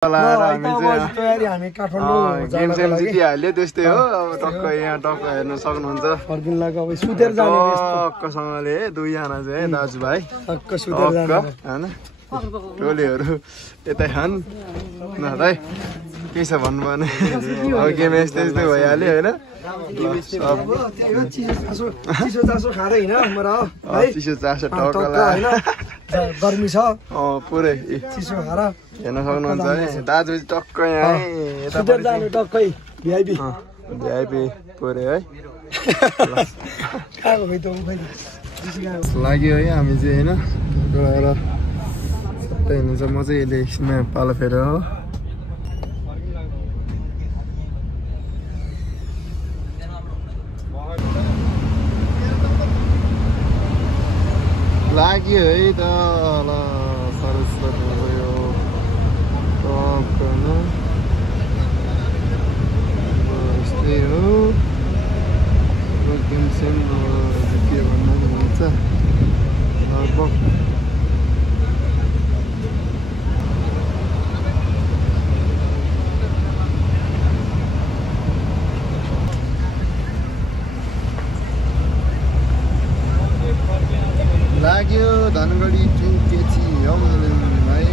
हामी Kathmandu game same जितिहाल्यो त्यस्तै हो अब टक्क यहाँ टक्क हेर्न सक्नुहुन्छ फर्किन लाग्यो अब सुतेर जाने टक्कसँगले दुईजना चाहिँ दाजुभाइ टक्क सुतेर जाने हैन टोलीहरू यतै खान न भाइ के छ भन्नु भने अब गेम यस्तै यस्तै भइहाल्यो हैन चिसो चासो खाँदै हिँड मरा चिसो चासो टक्कला गर्मी छ पुरै चिसो खाएर हेर्न सक्नुहुन्छ है दाजु टक्क यहाँ सुतेर जाने टक्कै भिआइपी भिआइपी पुरै है कहाँको भाइ त लाग्यो है हामी चाहिँ होइन गएर सबै हिँड्छ म चाहिँ यसले एकछिनमा पालो फेरेर हो लाग्यो है त ल सरस्वती भयो यस्तै हो गेम सेम के भन्नु हुन्छ लगभग लाग्यो धनगढी टु केटिएम है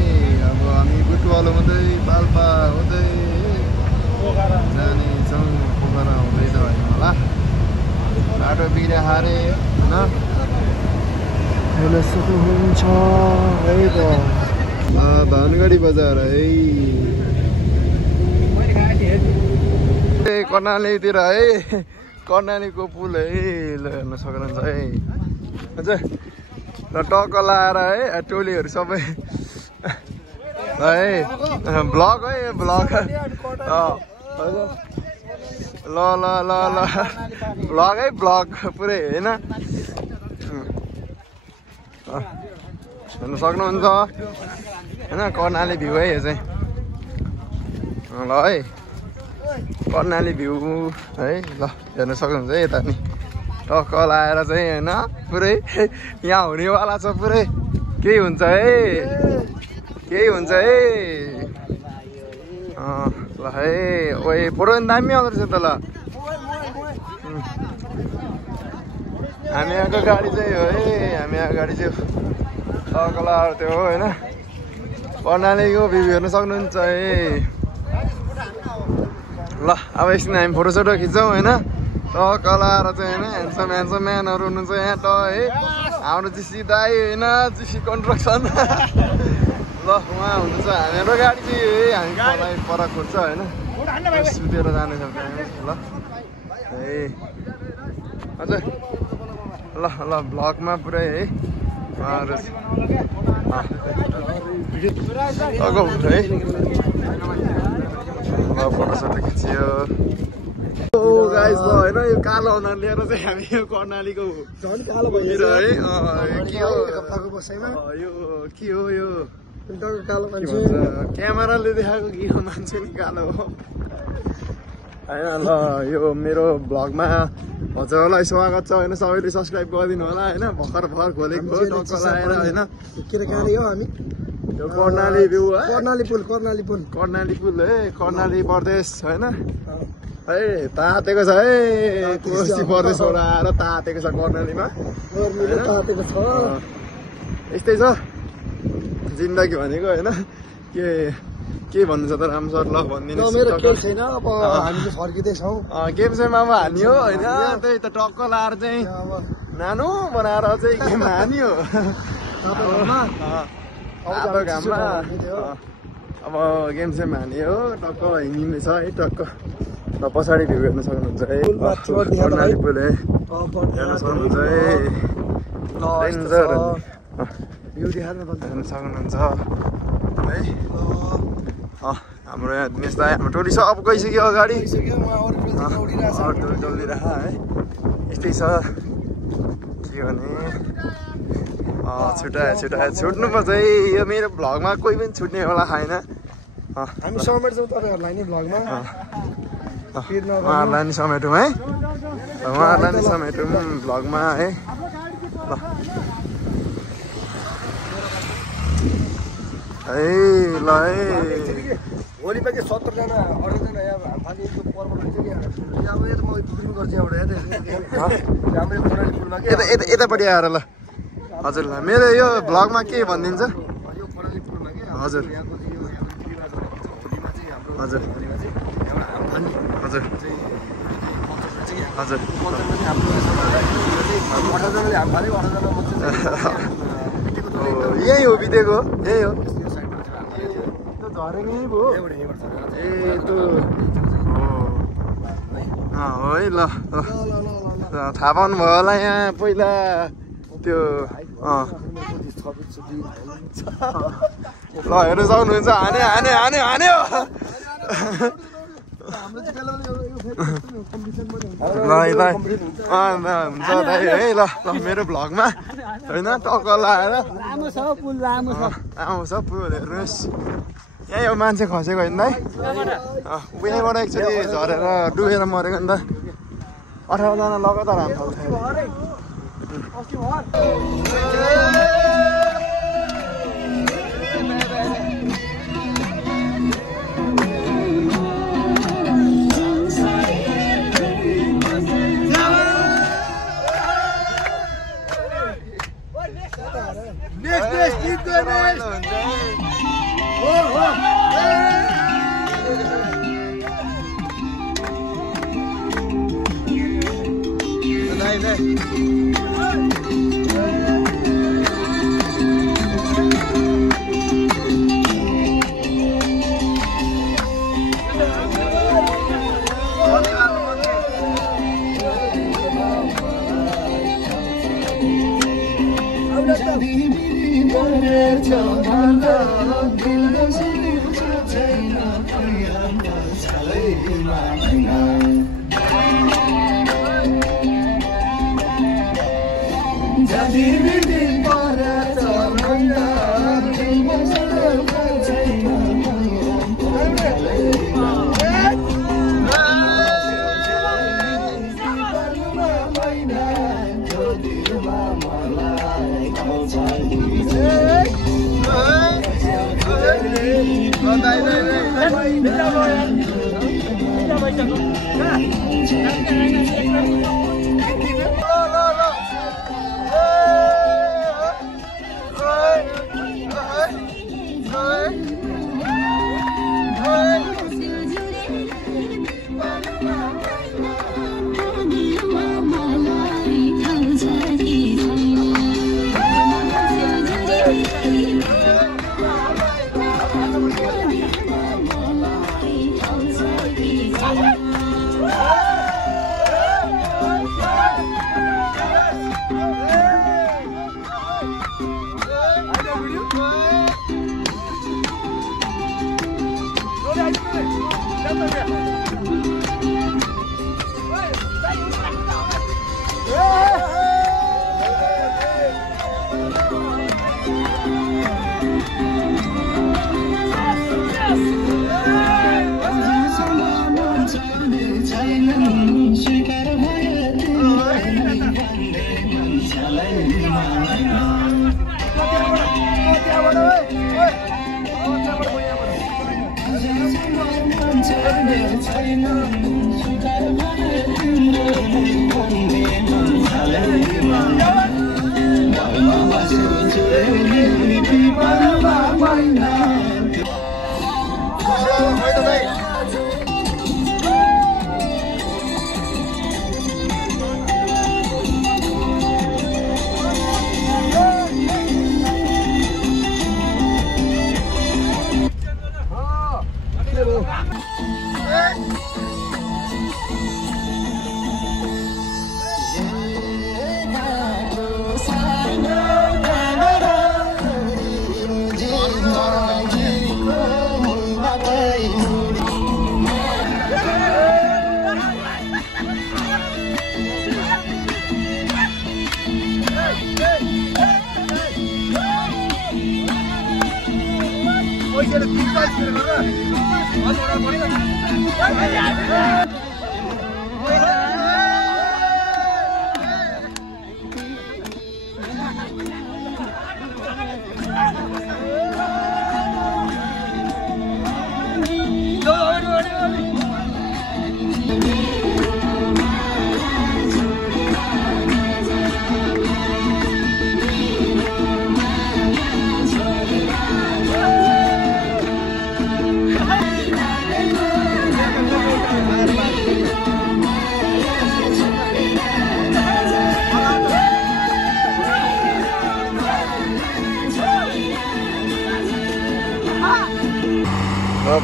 अब हामी बुटवालो हुँदै पाल्पा हुँदै जानेछौँ पोखरा हुँदै त होइन होला बाटो बिग्रिया हारे होइन हुन्छ है त धनगढी बजार है कर्णालीतिर है कर्णालीको पुल है ल हेर्न सक्नुहुन्छ है हजुर र टक्क लाएर है टोलीहरू सबै है ब्लग है ब्लग ल ल ल ल ब्लग है ब्लग पुरै होइन हेर्न सक्नुहुन्छ होइन कर्णाली भ्यू है यो चाहिँ ल है कर्णाली भ्यू है ल हेर्न सक्नुहुन्छ है यता नि टक्क लाएर चाहिँ होइन पुरै यहाँ हुनेवाला छ पुरै केही हुन्छ है केही हुन्छ है ल है ओए फोटो पनि दामी आउँदो रहेछ त ल हामी यहाँको गाडी चाहिँ हो है हामी यहाँ गाडी चाहिँ टक्क लाएर त्यो हो होइन कर्णालीको भ्यू हेर्न सक्नुहुन्छ है ल अब एकछिन हामी फोटोसोटो खिच्छौँ होइन टक्क लाएर चाहिँ होइन ह्यान्डसम ह्यान्डसम म्यानहरू हुनुहुन्छ यहाँ त है हाम्रो जिसी दाई होइन जिसी कन्स्ट्रक्सन ल उहाँ हुनुहुन्छ हाम्रो गाडी चाहिँ है हामीलाई पर खोज्छ होइन सुतेर जानेछौँ ल है हजुर ल ल ब्लगमा पुरै है है ल फोटोसोटो खिच्यो गाइस ल होइन यो कालो हुना लिएर चाहिँ हामी यो कर्णालीको झन् कालो भइदिएर है के हो यो के हो यो कालो मान्छे क्यामेराले देखाएको के हो मान्छे नि कालो हो होइन ल यो मेरो भ्लगमा हजुरहरूलाई स्वागत छ होइन सबैले सब्सक्राइब गरिदिनु होला होइन भर्खर खोलेको हो टक्क लगाएर होइन के हामी यो कर्णाली भ्यू है कर्णाली पुल है कर्णाली प्रदेश होइन है तातेको छ है कोशी प्रदेशबाट आएर तातेको छ कर्णालीमा तातेको छ यस्तै छ जिन्दगी भनेको होइन के भन्नु छ त राम सर ल भनिदिनु मेरो केही छैन अब हामी चाहिँ फर्किँदैछौँ गेम सेम अब हान्यो होइन त्यही त टक्क लाएर चाहिँ नानो बनाएर चाहिँ गेम हान्यो अब घाममा अब गेम सेम हान्यो टक्क हिँडिने छ है टक्क र पछाडि भ्यू हेर्न सक्नुहुन्छ है कर्णाली पुल है हेर्न सक्नुहुन्छ है डेन्जर भ्यू देखाएर हेर्न सक्नुहुन्छ है हाम्रो यहाँ दिनेश दाइ हाम्रो टोली सब गइसक्यो अगाडि दौडिरह है यस्तै छ के भने छुट्नुपर्छ है यो मेरो भ्लगमा कोही पनि छुट्ने होला छैन हामी समेट्छौँ तपाईँहरूलाई नि भ्लगमा उहाँहरूलाई नि समेटौँ है उहाँहरूलाई नि समेटौँ भ्लगमा है ल है ल है भोलिमा के 70 जना 80 जना यहाँ हामफानीको पर्व हुन्छ नि अब यता म पुग्नु गर्छु यहाँबाट हाम्रो कर्णाली पुलमा के यतापट्टि आएर ल हजुर ल मेरो यो भ्लगमा के भनिदिन्छ यो कर्णाली पुलमा के हजुर यहाँको यो पुलमा चाहिँ हाम्रो हजुर हामफानी हजुर हजुर यही हो बितेको यही हो झरेकै भयो ए त्यो हो है ल थाहा पाउनु भयो होला यहाँ पहिला त्यो ल हेर्नु सक्नुहुन्छ हाने हाने हाने हान्यो ल हुन्छ दाइ है ल मेरो भ्लगमा होइन टक्क लाएर लामो छ पुल लामो छ पुल हेर्नुहोस् यहीँ हो मान्छे खसेको होइन दाइ यहीँबाट एकचोटि झरेर डुबेर मरेको नि त 18 जना लगातार हाम फाल्थ्यो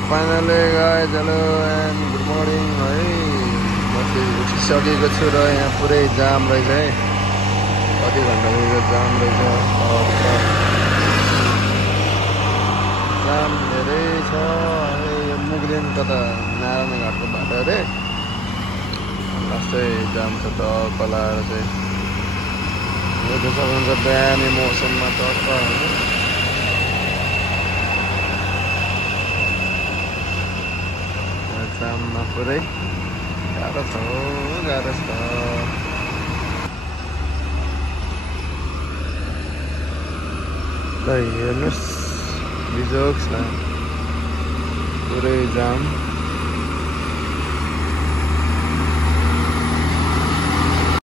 finally guys hello and good morning है म चाहिँ उठिसकेको छु र यहाँ पुरै जाम रहेछ है कति घन्टादेखिको जाम रहेछ जाम धेरै छ है यो मुगदेखि कता नारायण घाटको बाटो अरे लास्टै जाम छ टक्क लाएर चाहिँ यो चाहिँ सक्नुहुन्छ बिहानै मौसममा टक्क जाममा पुरै गाह्रो छ गाह्रो छ ल हेर्नुहोस् बिजोक्स न पुरै जाम